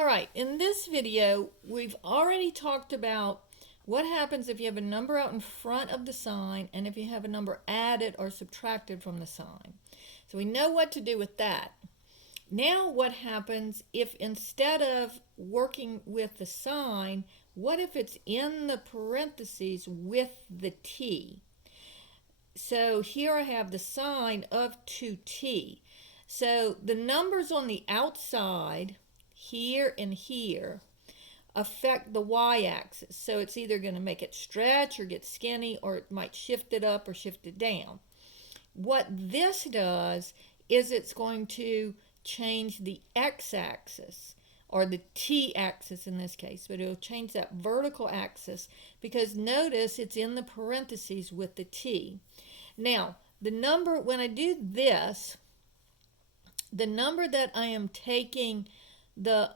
All right, in this video, we've already talked about what happens if you have a number out in front of the sign and if you have a number added or subtracted from the sign. So we know what to do with that. Now what happens if instead of working with the sign, what if it's in the parentheses with the t? So here I have the sign of 2t. So the numbers on the outside, here and here, affect the y-axis. So it's either going to make it stretch or get skinny, or it might shift it up or shift it down. What this does is it's going to change the x-axis, or the t-axis in this case, but it'll change that vertical axis because notice it's in the parentheses with the t. Now, the number, when I do this, the number that I am taking the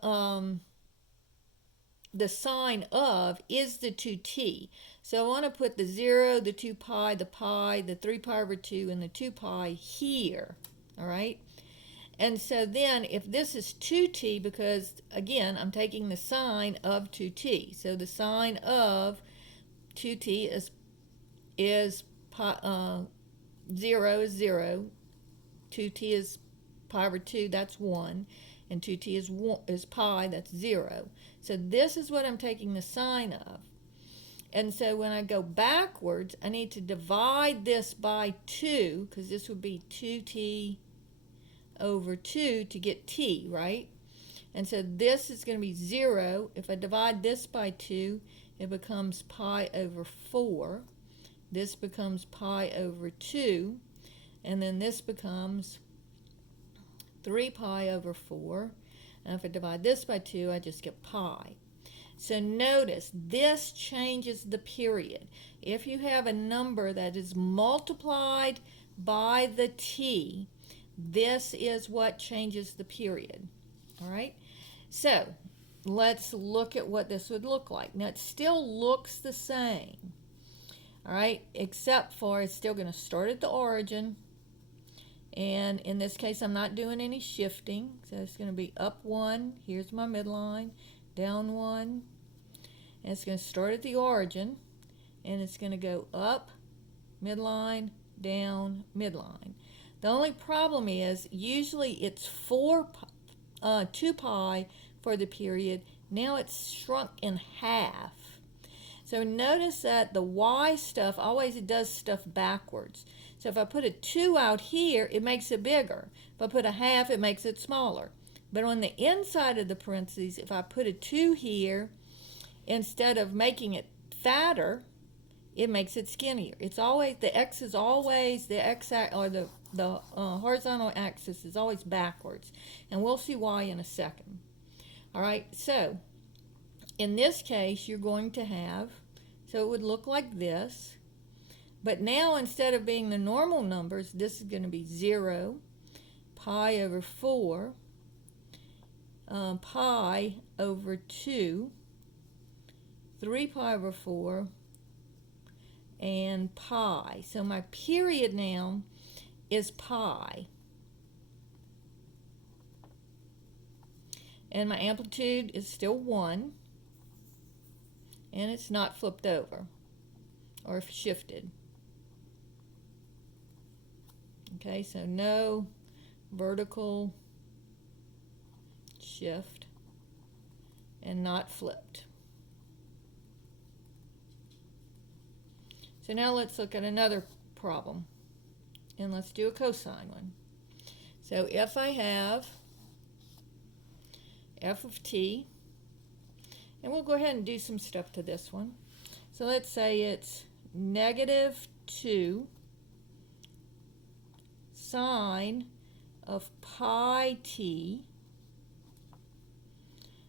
sign of is the 2t. So I want to put the 0, the 2 pi, the 3 pi over 2, and the 2 pi here, all right? And so then if this is 2t, because again, I'm taking the sign of 2t. So the sign of 2t is pi, 0 is 0, 2t is pi over 2, that's 1, and 2t is pi, that's 0. So this is what I'm taking the sign of. And so when I go backwards, I need to divide this by 2, because this would be 2t over 2 to get t, right? And so this is going to be 0. If I divide this by 2, it becomes pi over 4. This becomes pi over 2. And then this becomes 3 pi over 4. And if I divide this by 2, I just get pi. So notice, this changes the period. If you have a number that is multiplied by the t, this is what changes the period. All right? So let's look at what this would look like. Now, it still looks the same. All right? Except for it's still going to start at the origin. And in this case, I'm not doing any shifting. So it's going to be up 1. Here's my midline. Down 1. And it's going to start at the origin. And it's going to go up, midline, down, midline. The only problem is usually it's 2 pi for the period. Now it's shrunk in half. So notice that the y stuff always does stuff backwards. So if I put a 2 out here, it makes it bigger. If I put a half, it makes it smaller. But on the inside of the parentheses, if I put a 2 here, instead of making it fatter, it makes it skinnier. It's always, the x is always, the x or the horizontal axis is always backwards. And we'll see why in a second. All right, so in this case, you're going to have, so it would look like this. But now instead of being the normal numbers, this is going to be 0, pi over 4, pi over 2, 3 pi over 4, and pi. So my period now is pi. And my amplitude is still 1. And it's not flipped over or shifted. Okay, so no vertical shift and not flipped. So now let's look at another problem. And let's do a cosine one. So if I have f of t, and we'll go ahead and do some stuff to this one. So let's say it's -2 sine of pi t,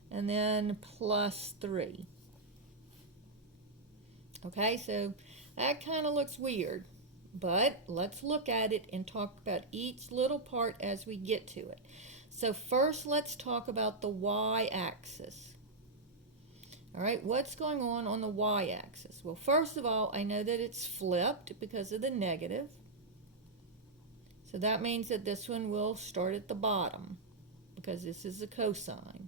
and then plus 3. Okay, so that kind of looks weird, but let's look at it and talk about each little part as we get to it. So first, let's talk about the y-axis. All right, what's going on the y-axis? Well, first of all, I know that it's flipped because of the negative. So that means that this one will start at the bottom because this is a cosine.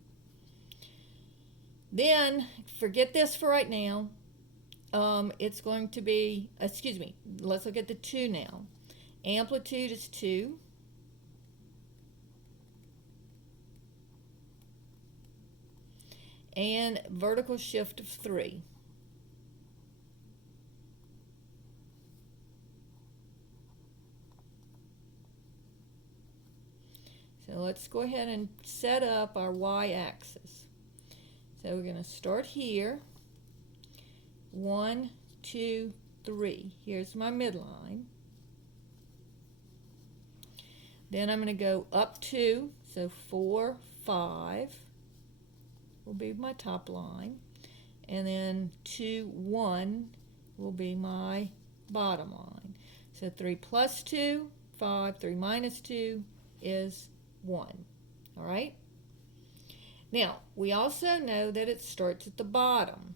Then, forget this for right now. It's going to be, excuse me, let's look at the 2 now. Amplitude is 2. And vertical shift of 3. So let's go ahead and set up our y-axis. So we're going to start here. 1, 2, 3. Here's my midline. Then I'm going to go up 2, so 4, 5 will be my top line. And then 2, 1 will be my bottom line. So 3 plus 2, 5, 3 minus 2 is 1. All right? Now, we also know that it starts at the bottom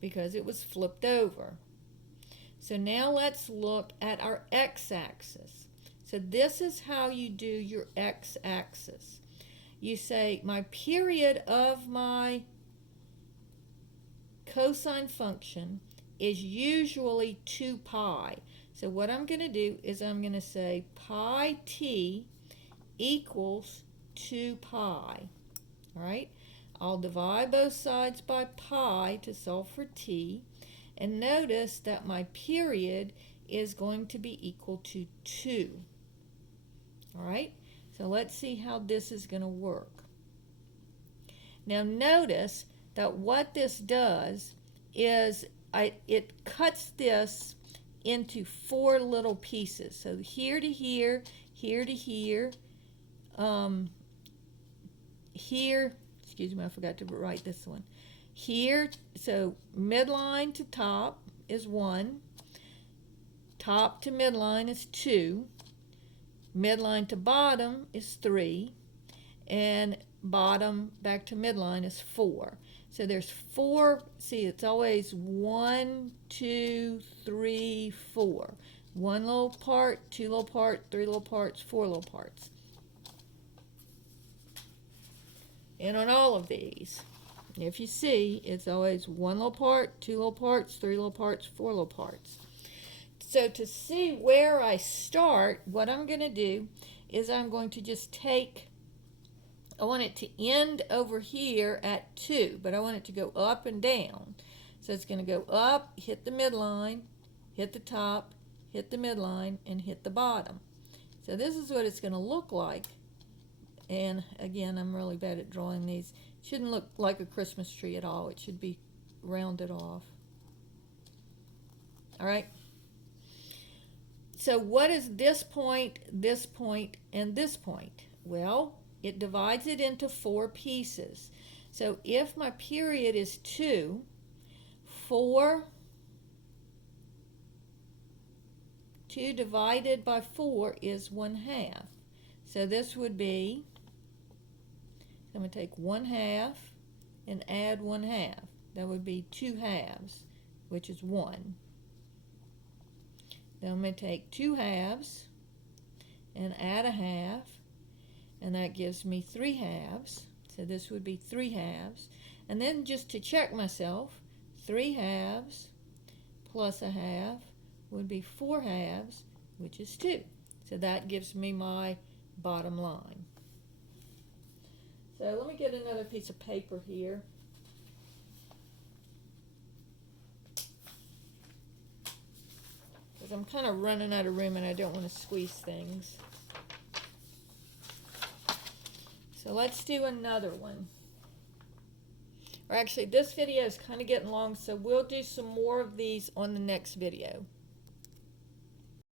because it was flipped over. So now let's look at our x-axis. So this is how you do your x-axis. You say my period of my cosine function is usually 2 pi. So what I'm going to do is I'm going to say pi t equals 2 pi. All right? I'll divide both sides by pi to solve for t. And notice that my period is going to be equal to 2. All right? So let's see how this is going to work. Now notice that what this does is it cuts this into 4 little pieces. So here to here, here to here, here, excuse me, I forgot to write this one. Here, so midline to top is 1, top to midline is 2, midline to bottom is 3, and bottom back to midline is 4. So there's 4, see it's always 1, 2, 3, 4. 1 little part, 2 little parts, 3 little parts, 4 little parts. And on all of these, if you see, it's always 1 little part, 2 little parts, 3 little parts, 4 little parts. So to see where I start, what I'm going to do is I'm going to just take, I want it to end over here at 2, but I want it to go up and down. So it's going to go up, hit the midline, hit the top, hit the midline, and hit the bottom. So this is what it's going to look like. And again, I'm really bad at drawing these. It shouldn't look like a Christmas tree at all. It should be rounded off. All right. So what is this point, and this point? Well, it divides it into 4 pieces. So if my period is 2, 2 divided by 4 is 1/2. So this would be, I'm going to take 1/2 and add 1/2. That would be 2/2, which is 1. Then I'm going to take 2/2 and add 1/2, and that gives me 3/2. So this would be 3/2. And then just to check myself, 3/2 plus 1/2 would be 4/2, which is 2. So that gives me my bottom line. So let me get another piece of paper here. Because I'm kind of running out of room and I don't want to squeeze things. So let's do another one. Or actually, this video is kind of getting long, so we'll do some more of these on the next video.